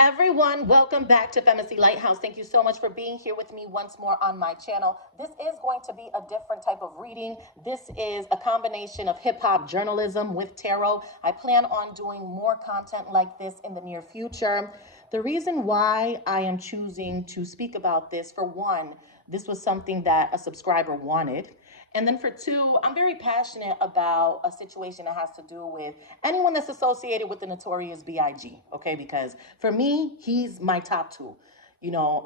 Everyone, welcome back to FEMACY'S LightHouse. Thank you so much for being here with me once more on my channel. This is going to be a different type of reading. This is a combination of hip-hop journalism with tarot. I plan on doing more content like this in the near future. The reason why I am choosing to speak about this, for one, this was something that a subscriber wanted. And then for two, I'm very passionate about a situation that has to do with anyone that's associated with the Notorious B.I.G., okay? Because for me, he's my top two. You know,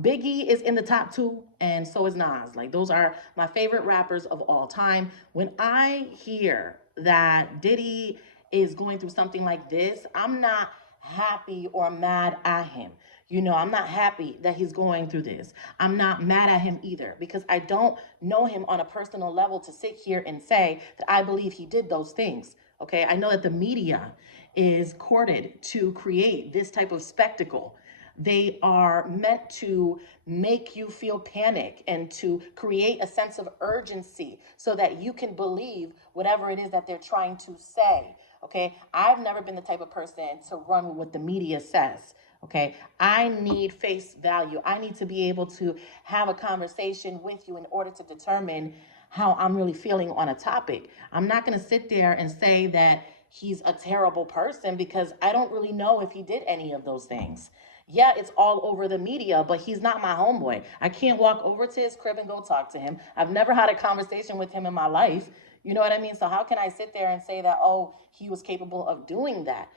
Biggie is in the top two, and so is Nas. Like, those are my favorite rappers of all time. When I hear that Diddy is going through something like this, I'm not happy or mad at him. You know, I'm not happy that he's going through this. I'm not mad at him either, because I don't know him on a personal level to sit here and say that I believe he did those things. Okay, I know that the media is courted to create this type of spectacle. They are meant to make you feel panic and to create a sense of urgency so that you can believe whatever it is that they're trying to say. Okay, I've never been the type of person to run with what the media says. Okay, I need face value. I need to be able to have a conversation with you in order to determine how I'm really feeling on a topic. I'm not going to sit there and say that he's a terrible person because I don't really know if he did any of those things. Yeah, it's all over the media, but he's not my homeboy. I can't walk over to his crib and go talk to him. I've never had a conversation with him in my life. You know what I mean? So how can I sit there and say that, oh, he was capable of doing that?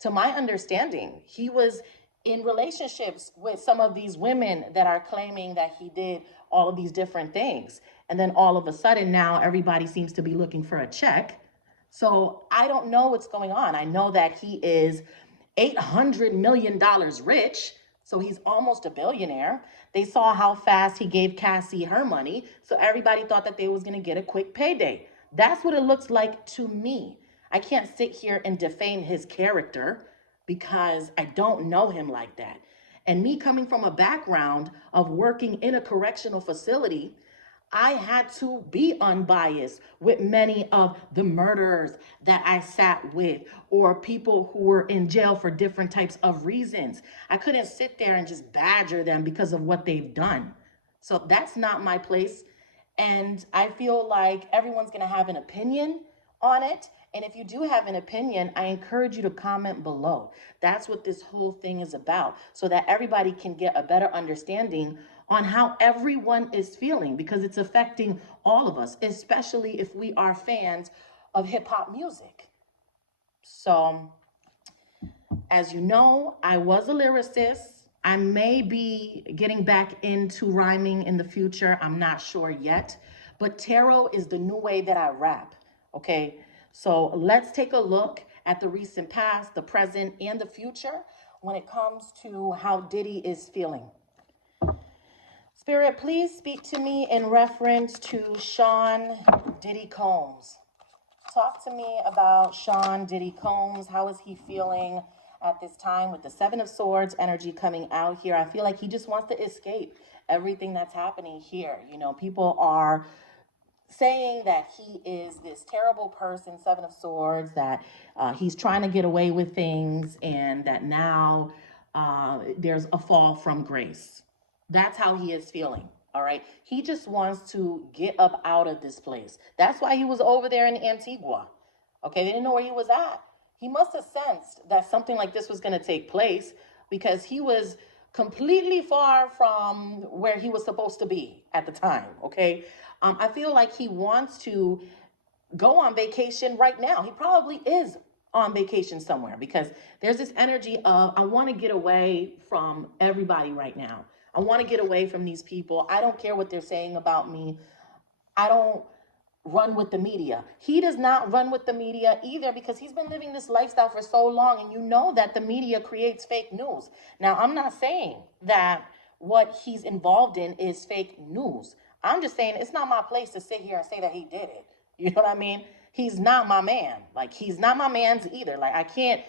To my understanding, he was in relationships with some of these women that are claiming that he did all of these different things. And then all of a sudden now everybody seems to be looking for a check. So I don't know what's going on. I know that he is $800 million rich. So he's almost a billionaire. They saw how fast he gave Cassie her money. So everybody thought that they was going to get a quick payday. That's what it looks like to me. I can't sit here and defame his character because I don't know him like that. And me coming from a background of working in a correctional facility, I had to be unbiased with many of the murderers that I sat with or people who were in jail for different types of reasons. I couldn't sit there and just badger them because of what they've done. So that's not my place. And I feel like everyone's going to have an opinion on it. And if you do have an opinion, I encourage you to comment below. That's what this whole thing is about, so that everybody can get a better understanding on how everyone is feeling, because it's affecting all of us, especially if we are fans of hip hop music. So, as you know, I was a lyricist. I may be getting back into rhyming in the future. I'm not sure yet, but tarot is the new way that I rap. Okay, so let's take a look at the recent past, the present, and the future when it comes to how Diddy is feeling. Spirit, please speak to me in reference to Sean Diddy Combs. Talk to me about Sean Diddy Combs. How is he feeling at this time with the Seven of Swords energy coming out here? I feel like he just wants to escape everything that's happening here. You know, people are saying that he is this terrible person, Seven of Swords, that he's trying to get away with things, and that now there's a fall from grace. That's how he is feeling, all right? He just wants to get up out of this place. That's why he was over there in Antigua, okay? They didn't know where he was at. He must have sensed that something like this was going to take place, because he was completely far from where he was supposed to be at the time, okay? I feel like he wants to go on vacation right now. He probably is on vacation somewhere, because there's this energy of, I want to get away from everybody right now. I want to get away from these people. I don't care what they're saying about me. I don't run with the media. He does not run with the media either, because he's been living this lifestyle for so long, and you know that the media creates fake news. Now, I'm not saying that what he's involved in is fake news. I'm just saying it's not my place to sit here and say that he did it. You know what I mean? He's not my man. Like, he's not my man's either. Like, I can't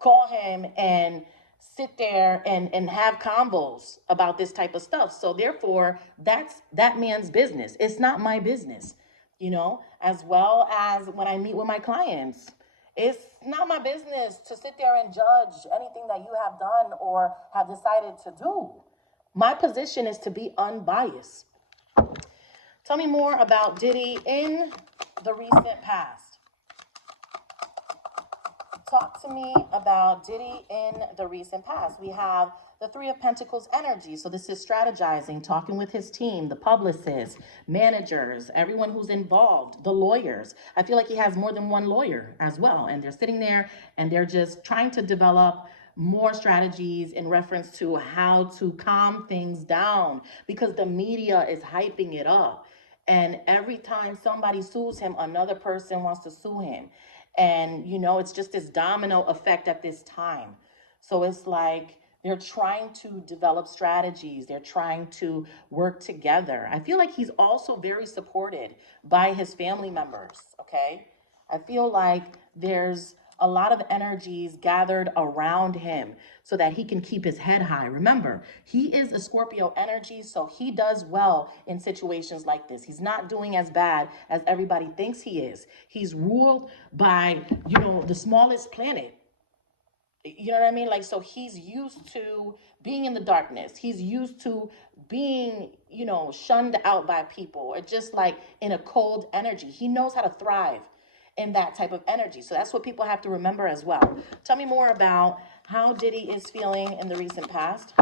call him and sit there and have combos about this type of stuff. So therefore, that's that man's business. It's not my business, you know, as well as when I meet with my clients. It's not my business to sit there and judge anything that you have done or have decided to do. My position is to be unbiased. Tell me more about Diddy in the recent past. Talk to me about Diddy in the recent past. We have the Three of Pentacles energy. So this is strategizing, talking with his team, the publicists, managers, everyone who's involved, the lawyers. I feel like he has more than one lawyer as well. And they're sitting there and they're just trying to develop more strategies in reference to how to calm things down, because the media is hyping it up. And every time somebody sues him, another person wants to sue him. And, you know, it's just this domino effect at this time. So it's like they're trying to develop strategies. They're trying to work together. I feel like he's also very supported by his family members, okay? I feel like there's a lot of energies gathered around him so that he can keep his head high. Remember, he is a Scorpio energy, so he does well in situations like this. He's not doing as bad as everybody thinks he is. He's ruled by, you know, the smallest planet. You know what I mean? Like, so he's used to being in the darkness. He's used to being, you know, shunned out by people, or just like in a cold energy. He knows how to thrive in that type of energy. So that's what people have to remember as well. Tell me more about how Diddy is feeling in the recent past.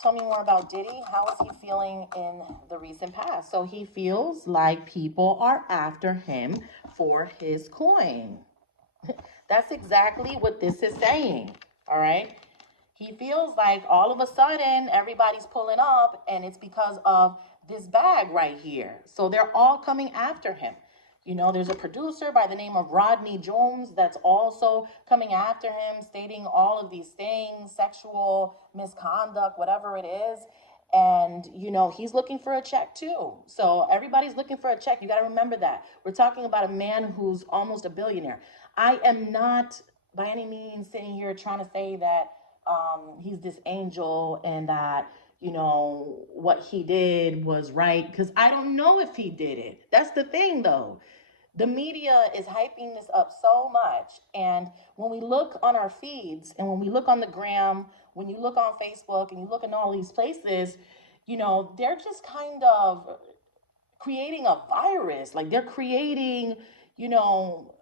Tell me more about Diddy. How is he feeling in the recent past? So he feels like people are after him for his coin. That's exactly what this is saying, all right? He feels like all of a sudden everybody's pulling up, and it's because of this bag right here. So they're all coming after him. You know, there's a producer by the name of Rodney Jones that's also coming after him, stating all of these things, sexual misconduct, whatever it is. And, you know, he's looking for a check too. So everybody's looking for a check. You got to remember that. We're talking about a man who's almost a billionaire. I am not by any means sitting here trying to say that he's this angel and that, you know, what he did was right, because I don't know if he did it. That's the thing, though. The media is hyping this up so much. And when we look on our feeds and when we look on the gram, when you look on Facebook and you look in all these places, you know, they're just kind of creating a virus. Like they're creating, you know,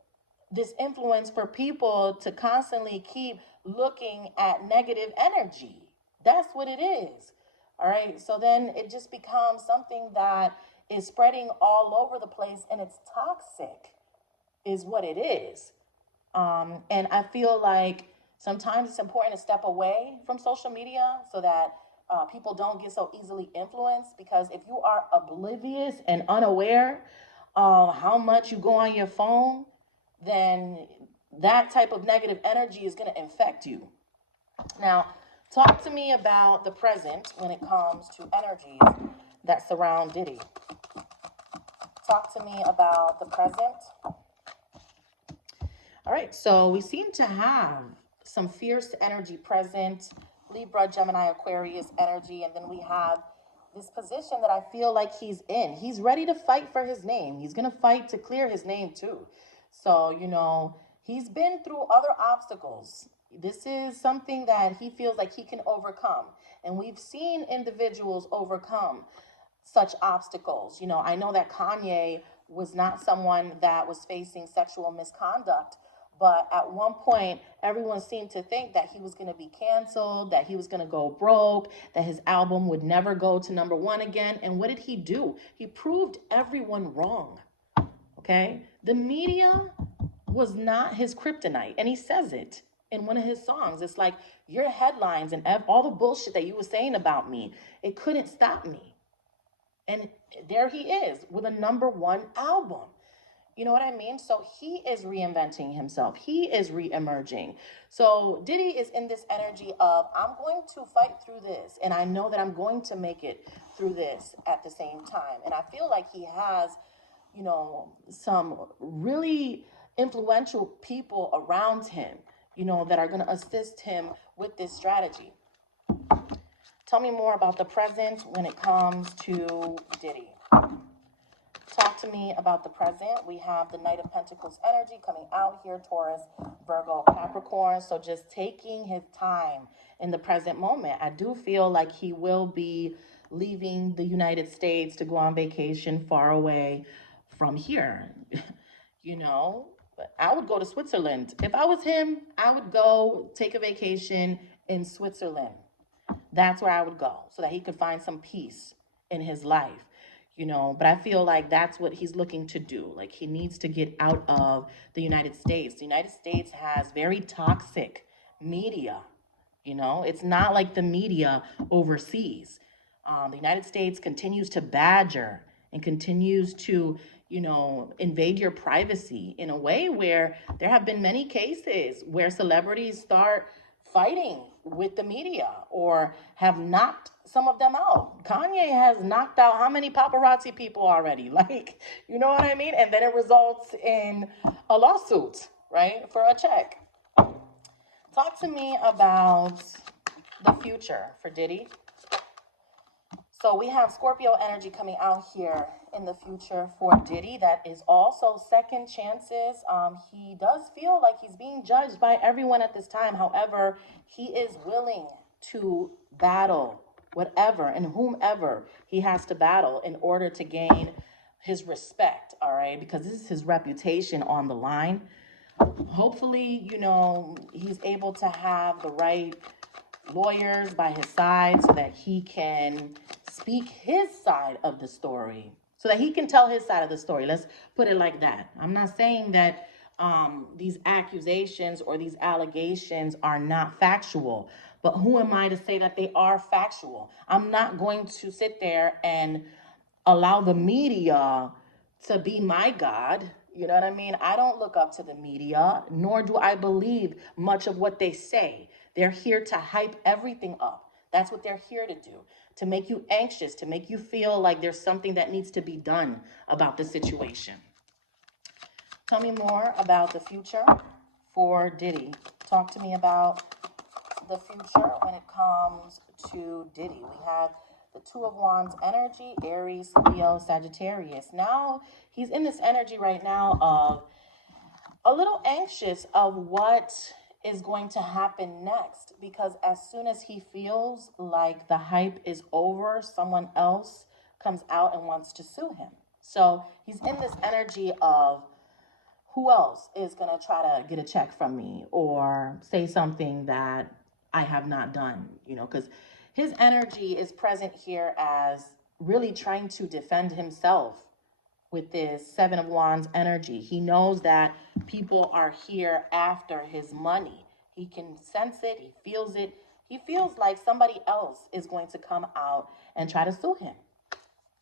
this influence for people to constantly keep looking at negative energy. That's what it is. All right. So then it just becomes something that is spreading all over the place, and it's toxic is what it is. And I feel like sometimes it's important to step away from social media so that people don't get so easily influenced, because if you are oblivious and unaware of how much you go on your phone, then that type of negative energy is going to infect you. Now, talk to me about the present when it comes to energies that surround Diddy. Talk to me about the present. All right, so we seem to have some fierce energy present, Libra, Gemini, Aquarius energy, and then we have this position that I feel like he's in. He's ready to fight for his name. He's going to fight to clear his name too. So, you know, he's been through other obstacles. This is something that he feels like he can overcome. And we've seen individuals overcome such obstacles. You know, I know that Kanye was not someone that was facing sexual misconduct, but at one point, everyone seemed to think that he was going to be canceled, that he was going to go broke, that his album would never go to #1 again. And what did he do? He proved everyone wrong. Okay? The media was not his kryptonite, and he says it in one of his songs. It's like, your headlines and all the bullshit that you were saying about me, it couldn't stop me. And there he is with a #1 album. You know what I mean? So he is reinventing himself. He is re-emerging. So Diddy is in this energy of, I'm going to fight through this, and I know that I'm going to make it through this at the same time. And I feel like he has, you know, some really influential people around him, you know, that are going to assist him with this strategy. Tell me more about the present when it comes to Diddy. Talk to me about the present. We have the Knight of Pentacles energy coming out here, Taurus, Virgo, Capricorn. So just taking his time in the present moment. I do feel like he will be leaving the United States to go on vacation far away from here. You know, I would go to Switzerland. If I was him, I would go take a vacation in Switzerland. That's where I would go so that he could find some peace in his life. You know, but I feel like that's what he's looking to do. Like, he needs to get out of the United States. The United States has very toxic media. You know, it's not like the media overseas. The United States continues to badger and continues to, you know, invade your privacy in a way where there have been many cases where celebrities start fighting with the media or have knocked some of them out. Kanye has knocked out how many paparazzi people already? Like, you know what I mean? And then it results in a lawsuit, right? For a check. Talk to me about the future for Diddy. So we have Scorpio energy coming out here in the future for Diddy. That is also second chances. He does feel like he's being judged by everyone at this time. However, he is willing to battle whatever and whomever he has to battle in order to gain his respect, all right? Because this is his reputation on the line. Hopefully, you know, he's able to have the right lawyers by his side so that he can speak his side of the story, so that he can tell his side of the story. Let's put it like that. I'm not saying that these accusations or these allegations are not factual, but who am I to say that they are factual? I'm not going to sit there and allow the media to be my God. You know what I mean? I don't look up to the media, nor do I believe much of what they say. They're here to hype everything up. That's what they're here to do, to make you anxious, to make you feel like there's something that needs to be done about the situation. Tell me more about the future for Diddy. Talk to me about the future when it comes to Diddy. We have the Two of Wands energy, Aries, Leo, Sagittarius. Now, he's in this energy right now of a little anxious of what is going to happen next, because as soon as he feels like the hype is over, someone else comes out and wants to sue him. So he's in this energy of, who else is going to try to get a check from me or say something that I have not done, you know, because his energy is present here as really trying to defend himself with this Seven of Wands energy. He knows that people are here after his money. He can sense it. He feels it. He feels like somebody else is going to come out and try to sue him,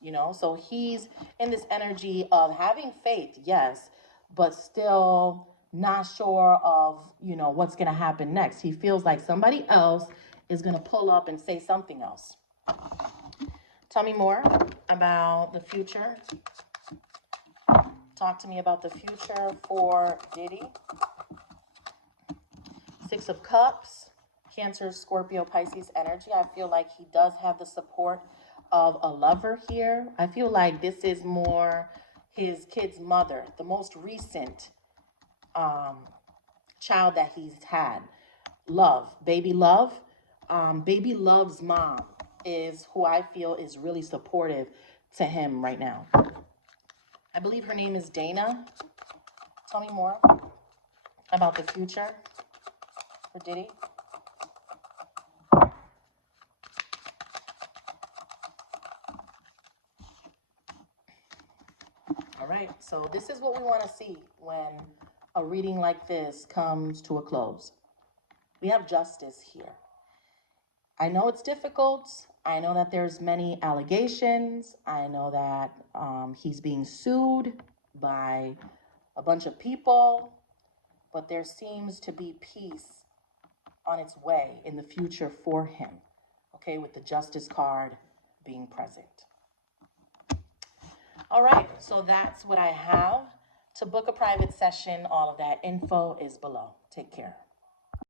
you know? So he's in this energy of having faith, yes, but still not sure of, you know, what's going to happen next. He feels like somebody else is going to pull up and say something else. Tell me more about the future. Talk to me about the future for Diddy. Six of Cups, Cancer, Scorpio, Pisces energy. I feel like he does have the support of a lover here. I feel like this is more his kid's mother, the most recent child that he's had. Love, baby love. Baby love's mom is who I feel is really supportive to him right now. I believe her name is Dana. Tell me more about the future for Diddy. All right, so this is what we want to see when a reading like this comes to a close. We have justice here. I know it's difficult. I know that there's many allegations. I know that he's being sued by a bunch of people, but there seems to be peace on its way in the future for him, okay, with the justice card being present. All right, so that's what I have. To book a private session, all of that info is below. Take care.